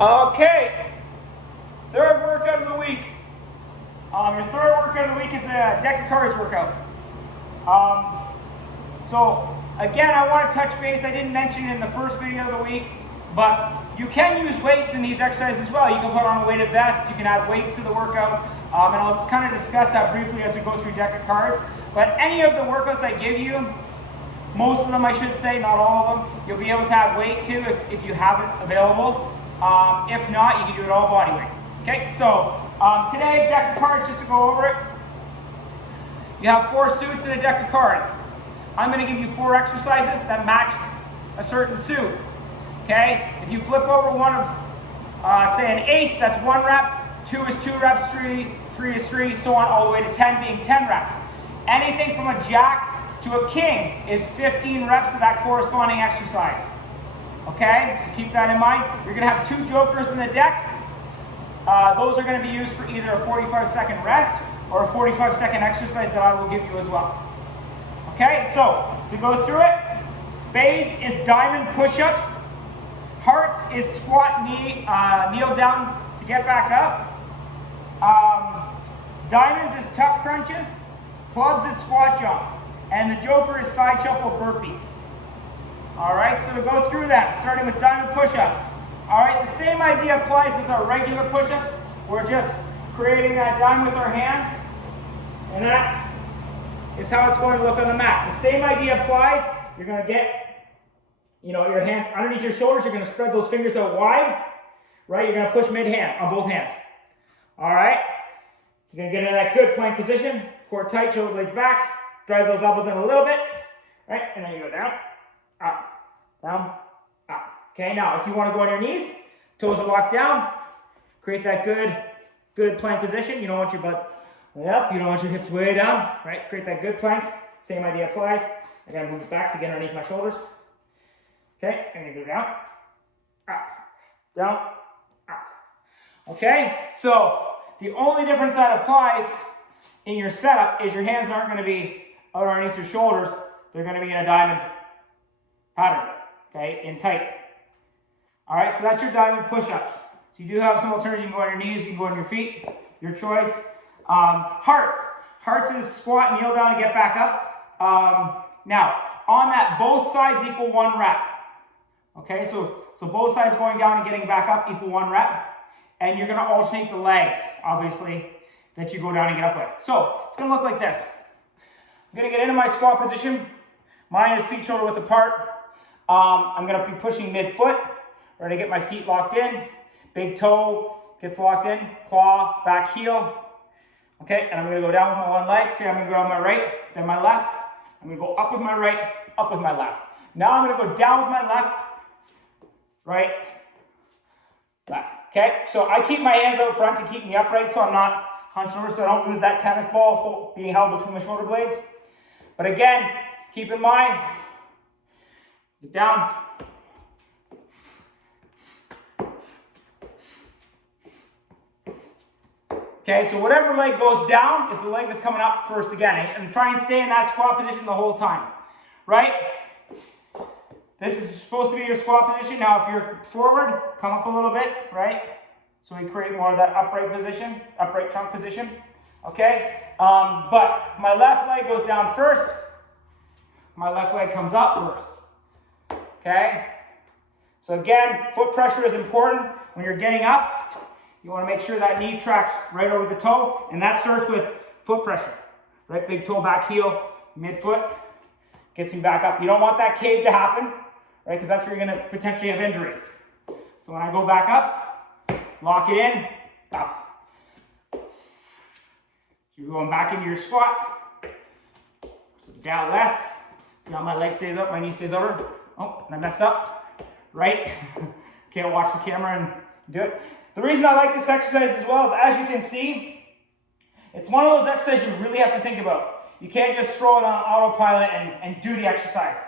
Okay, third workout of the week. Your third workout of the week is a deck of cards workout. So again, I want to touch base. I didn't mention it in the first video of the week, but you can use weights in these exercises as well. You can put on a weighted vest. You can add weights to the workout, and I'll kind of discuss that briefly as we go through deck of cards. But any of the workouts I give you, most of them I should say, not all of them, you'll be able to add weight to if you have it available. If not, you can do it all body weight. Okay, so today, deck of cards, just to go over it. You have 4 suits in a deck of cards. I'm going to give you 4 exercises that match a certain suit. Okay, if you flip over one of, say, an ace, that's 1 rep, 2 is 2 reps, 3 is 3, so on, all the way to 10 being 10 reps. Anything from a jack to a king is 15 reps of that corresponding exercise. Okay, so keep that in mind. You're going to have 2 jokers in the deck. Those are going to be used for either a 45-second rest or a 45-second exercise that I will give you as well. Okay, so to go through it, spades is diamond push-ups. Hearts is squat, kneel down to get back up. Diamonds is tuck crunches. Clubs is squat jumps. And the joker is side shuffle burpees. All right, so to go through that, starting with diamond push-ups. All right, the same idea applies as our regular push-ups. We're just creating that diamond with our hands, and that is how it's going to look on the mat. The same idea applies. You're going to get, your hands underneath your shoulders. You're going to spread those fingers out wide, right? You're going to push mid-hand on both hands. All right, you're going to get into that good plank position. Core tight, shoulder blades back. Drive those elbows in a little bit, right? And then you go down, up, down, up. Okay, now if you want to go on your knees, toes are locked down, create that good plank position. You don't want your butt way up, you don't want your hips way down, right? Create that good plank. Same idea applies. I gotta move it back to get underneath my shoulders. Okay, and you go down, up, down, up. Okay, so the only difference that applies in your setup is your hands aren't going to be out underneath your shoulders. They're going to be in a diamond pattern, okay, in tight. All right, so that's your diamond push-ups. So you do have some alternatives. You can go on your knees, you can go on your feet, your choice. Hearts. Hearts is squat, kneel down to get back up. Now, on that, both sides equal 1 rep. Okay, so both sides going down and getting back up equal 1 rep. And you're going to alternate the legs, obviously, that you go down and get up with. So it's going to look like this. I'm going to get into my squat position. Mine is feet shoulder width apart. I'm going to be pushing mid-foot. Ready to get my feet locked in. Big toe gets locked in. Claw, back heel. Okay, and I'm going to go down with my one leg. See, I'm going to go on my right, then my left. I'm going to go up with my right, up with my left. Now I'm going to go down with my left, right, left. Okay, so I keep my hands out front to keep me upright so I'm not hunched over, so I don't lose that tennis ball being held between my shoulder blades. But again, keep in mind, get down. Okay, so whatever leg goes down is the leg that's coming up first again. And try and stay in that squat position the whole time, right? This is supposed to be your squat position. Now, if you're forward, come up a little bit, right? So we create more of that upright position, upright trunk position, okay? But my left leg goes down first. My left leg comes up first, okay? So again, foot pressure is important when you're getting up. You want to make sure that knee tracks right over the toe, and that starts with foot pressure, right? Big toe, back heel, mid-foot, gets me back up. You don't want that cave to happen, right? Because that's where you're going to potentially have injury. So when I go back up, lock it in, up. So you're going back into your squat. So down left. See how my leg stays up, my knee stays over. Oh, and I messed up, right? Can't watch the camera and do it. The reason I like this exercise as well is, as you can see, it's one of those exercises you really have to think about. You can't just throw it on autopilot and do the exercise.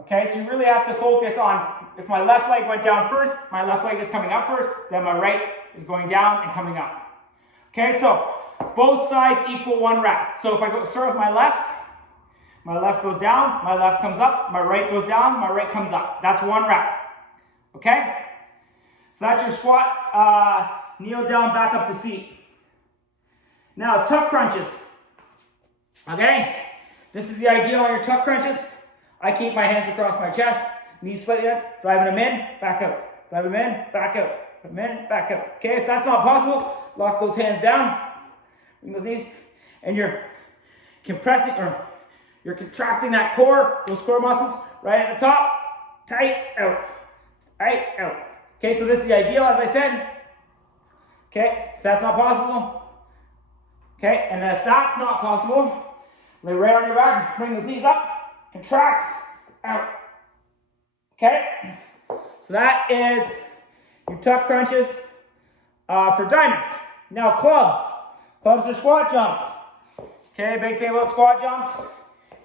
Okay, so you really have to focus on, if my left leg went down first, my left leg is coming up first, then my right is going down and coming up. Okay, so both sides equal 1 rep. So if I start with my left goes down, my left comes up, my right goes down, my right comes up. That's 1 rep. Okay? So that's your squat, kneel down, back up to feet. Now, tuck crunches. Okay? This is the ideal on your tuck crunches. I keep my hands across my chest, knees slightly up, driving them in, back out. Drive them in, back out. Drive them in, back out. Okay, if that's not possible, lock those hands down, bring those knees, and you're compressing, or you're contracting that core, those core muscles, right at the top, tight, out, tight, out. Okay, so this is the ideal, as I said. Okay, if that's not possible, okay, and if that's not possible, lay right on your back, bring those knees up, contract, out. Okay, so that is your tuck crunches for diamonds. Now clubs. Clubs are squat jumps. Okay, big thing about squat jumps,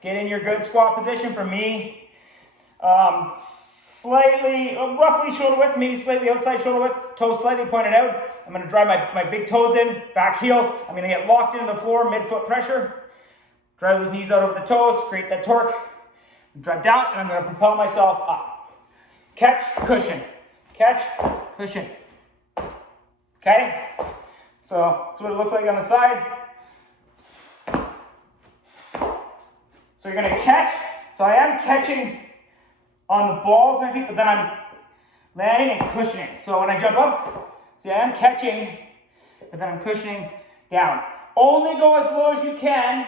get in your good squat position. For me, slightly, roughly shoulder width, maybe slightly outside shoulder width, toes slightly pointed out. I'm going to drive my big toes in, back heels. I'm going to get locked into the floor, midfoot pressure. Drive those knees out over the toes, create that torque. Drive down, and I'm going to propel myself up. Catch, cushion. Catch, cushion. Okay? So that's what it looks like on the side. So you're going to catch. So I am catching on the balls of my feet, but then I'm landing and cushioning. So when I jump up, see, I am catching, but then I'm cushioning down. Only go as low as you can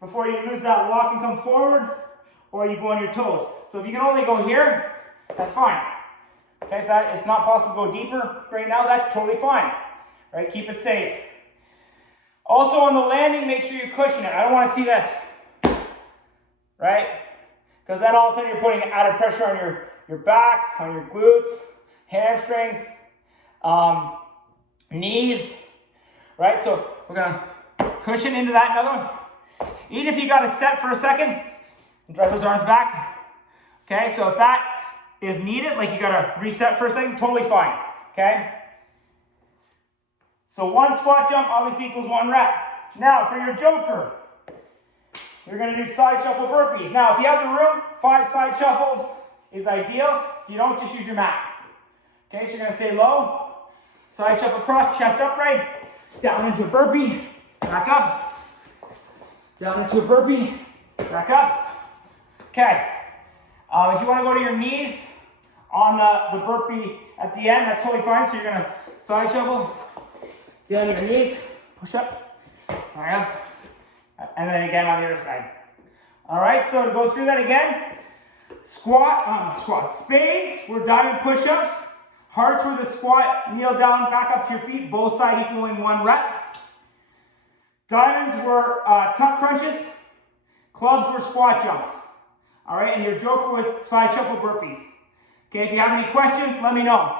before you lose that lock and come forward, or you go on your toes. So if you can only go here, that's fine. Okay, if it's not possible to go deeper right now, that's totally fine. Right, keep it safe. Also on the landing, make sure you cushion it. I don't want to see this. Right? Because then all of a sudden you're putting added pressure on your back, on your glutes, hamstrings, knees. Right? So we're going to cushion into that another one. Even if you got to set for a second, and drive those arms back. Okay, so if that is needed, like you got to reset for a second, totally fine. Okay? So one squat jump obviously equals 1 rep. Now for your joker, you're going to do side shuffle burpees. Now if you have the room, 5 side shuffles is ideal. If you don't, just use your mat. Okay, so you're going to stay low, side shuffle across, chest upright, down into a burpee, back up, down into a burpee, back up. Okay, if you want to go to your knees on the burpee at the end, that's totally fine. So you're going to side shuffle, down your knees, push up, right up, and then again on the other side. All right, so to go through that again, squat, spades were diamond push-ups, hearts were the squat, kneel down, back up to your feet, both sides equaling 1 rep. Diamonds were tuck crunches, clubs were squat jumps. All right, and your joker was side shuffle burpees. Okay, if you have any questions, let me know.